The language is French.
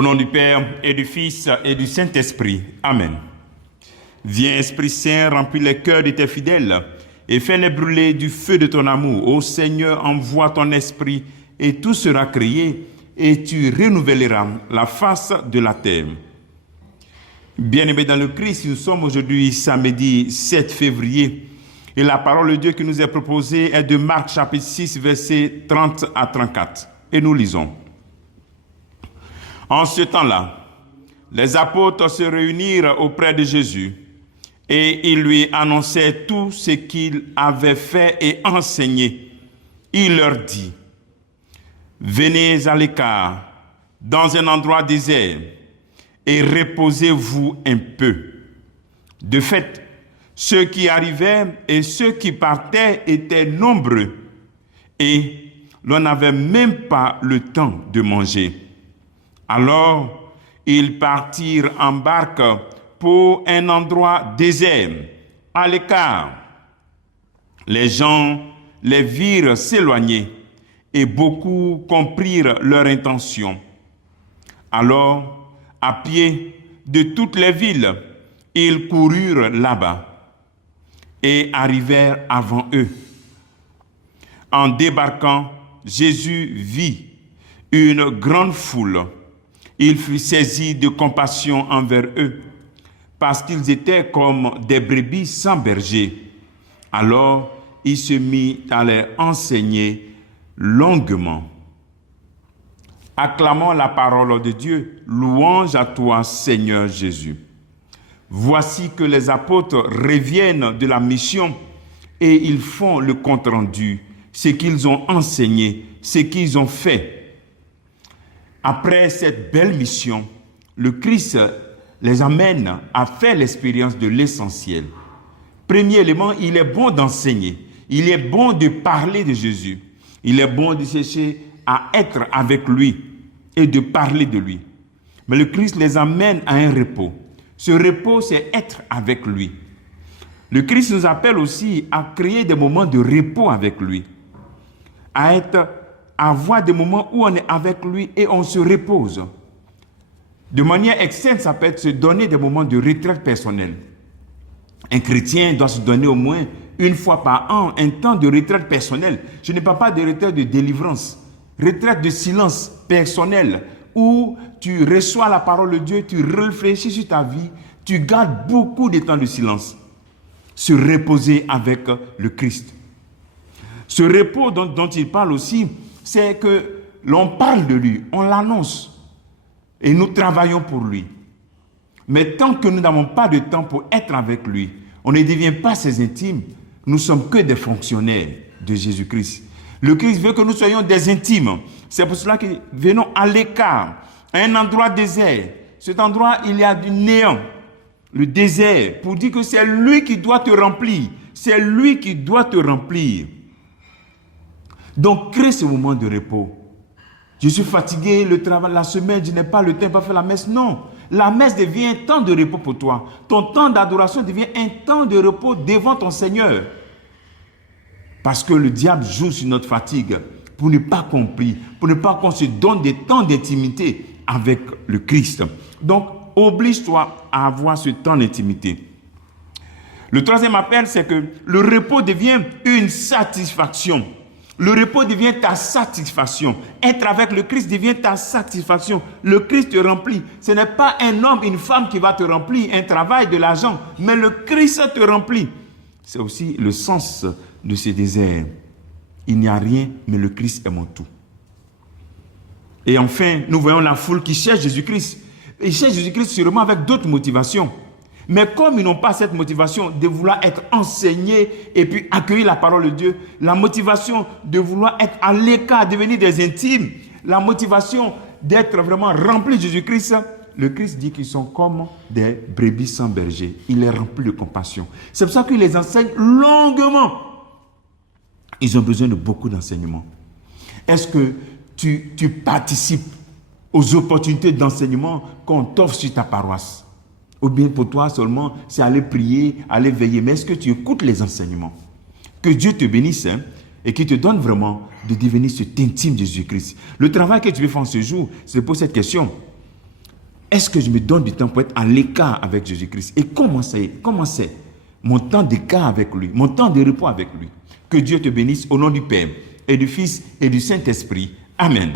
Au nom du Père et du Fils et du Saint-Esprit. Amen. Viens, Esprit Saint, remplis les cœurs de tes fidèles et fais-les brûler du feu de ton amour. Ô Seigneur, envoie ton Esprit et tout sera créé et tu renouvelleras la face de la terre. Bien-aimés dans le Christ, nous sommes aujourd'hui samedi 7 février et la parole de Dieu qui nous est proposée est de Marc chapitre 6 versets 30 à 34. Et nous lisons. En ce temps-là, les apôtres se réunirent auprès de Jésus et ils lui annonçaient tout ce qu'il avait fait et enseigné. Il leur dit, « Venez à l'écart, dans un endroit désert, et reposez-vous un peu. » De fait, ceux qui arrivaient et ceux qui partaient étaient nombreux, et l'on n'avait même pas le temps de manger. Alors, ils partirent en barque pour un endroit désert, à l'écart. Les gens les virent s'éloigner et beaucoup comprirent leur intention. Alors, à pied de toutes les villes, ils coururent là-bas et arrivèrent avant eux. En débarquant, Jésus vit une grande foule. Il fut saisi de compassion envers eux, parce qu'ils étaient comme des brebis sans berger. Alors, il se mit à leur enseigner longuement. Acclamons la parole de Dieu. Louange à toi, Seigneur Jésus. Voici que les apôtres reviennent de la mission et ils font le compte-rendu, ce qu'ils ont enseigné, ce qu'ils ont fait. Après cette belle mission, le Christ les amène à faire l'expérience de l'essentiel. Premier élément, il est bon d'enseigner. Il est bon de parler de Jésus. Il est bon de chercher à être avec lui et de parler de lui. Mais le Christ les amène à un repos. Ce repos, c'est être avec lui. Le Christ nous appelle aussi à créer des moments de repos avec lui, à avoir des moments où on est avec lui et on se repose. De manière externe, ça peut être se donner des moments de retraite personnelle. Un chrétien doit se donner au moins une fois par an un temps de retraite personnelle. Je ne parle pas de retraite de délivrance, retraite de silence personnel, où tu reçois la parole de Dieu, tu réfléchis sur ta vie, tu gardes beaucoup de temps de silence. Se reposer avec le Christ. Ce repos dont il parle aussi, c'est que l'on parle de lui, on l'annonce et nous travaillons pour lui. Mais tant que nous n'avons pas de temps pour être avec lui, on ne devient pas ses intimes, nous ne sommes que des fonctionnaires de Jésus-Christ. Le Christ veut que nous soyons des intimes. C'est pour cela que venons à l'écart, à un endroit désert. Cet endroit, il y a du néant, le désert, pour dire que c'est lui qui doit te remplir. C'est lui qui doit te remplir. Donc, crée ce moment de repos. Je suis fatigué, le travail, la semaine, je n'ai pas le temps pour faire la messe. Non, la messe devient un temps de repos pour toi. Ton temps d'adoration devient un temps de repos devant ton Seigneur. Parce que le diable joue sur notre fatigue pour ne pas compris, pour ne pas qu'on se donne des temps d'intimité avec le Christ. Donc, oblige-toi à avoir ce temps d'intimité. Le troisième appel, c'est que le repos devient une satisfaction. Le repos devient ta satisfaction. Être avec le Christ devient ta satisfaction. Le Christ te remplit. Ce n'est pas un homme, une femme qui va te remplir, un travail, de l'argent, mais le Christ te remplit. C'est aussi le sens de ce désert. Il n'y a rien, mais le Christ est mon tout. Et enfin, nous voyons la foule qui cherche Jésus-Christ. Ils cherchent Jésus-Christ sûrement avec d'autres motivations. Mais comme ils n'ont pas cette motivation de vouloir être enseignés et puis accueillir la parole de Dieu, la motivation de vouloir être à l'écart, devenir des intimes, la motivation d'être vraiment remplis de Jésus-Christ, le Christ dit qu'ils sont comme des brebis sans berger. Il est rempli de compassion. C'est pour ça qu'il les enseigne longuement. Ils ont besoin de beaucoup d'enseignement. Est-ce que tu participes aux opportunités d'enseignement qu'on t'offre sur ta paroisse? Ou bien pour toi seulement, c'est aller prier, aller veiller. Mais est-ce que tu écoutes les enseignements? Que Dieu te bénisse et qu'il te donne vraiment de devenir cet intime de Jésus-Christ. Le travail que tu veux faire en ce jour, c'est pour cette question. Est-ce que je me donne du temps pour être à l'écart avec Jésus-Christ? Et comment c'est mon temps d'écart avec lui, mon temps de repos avec lui? Que Dieu te bénisse au nom du Père et du Fils et du Saint-Esprit. Amen.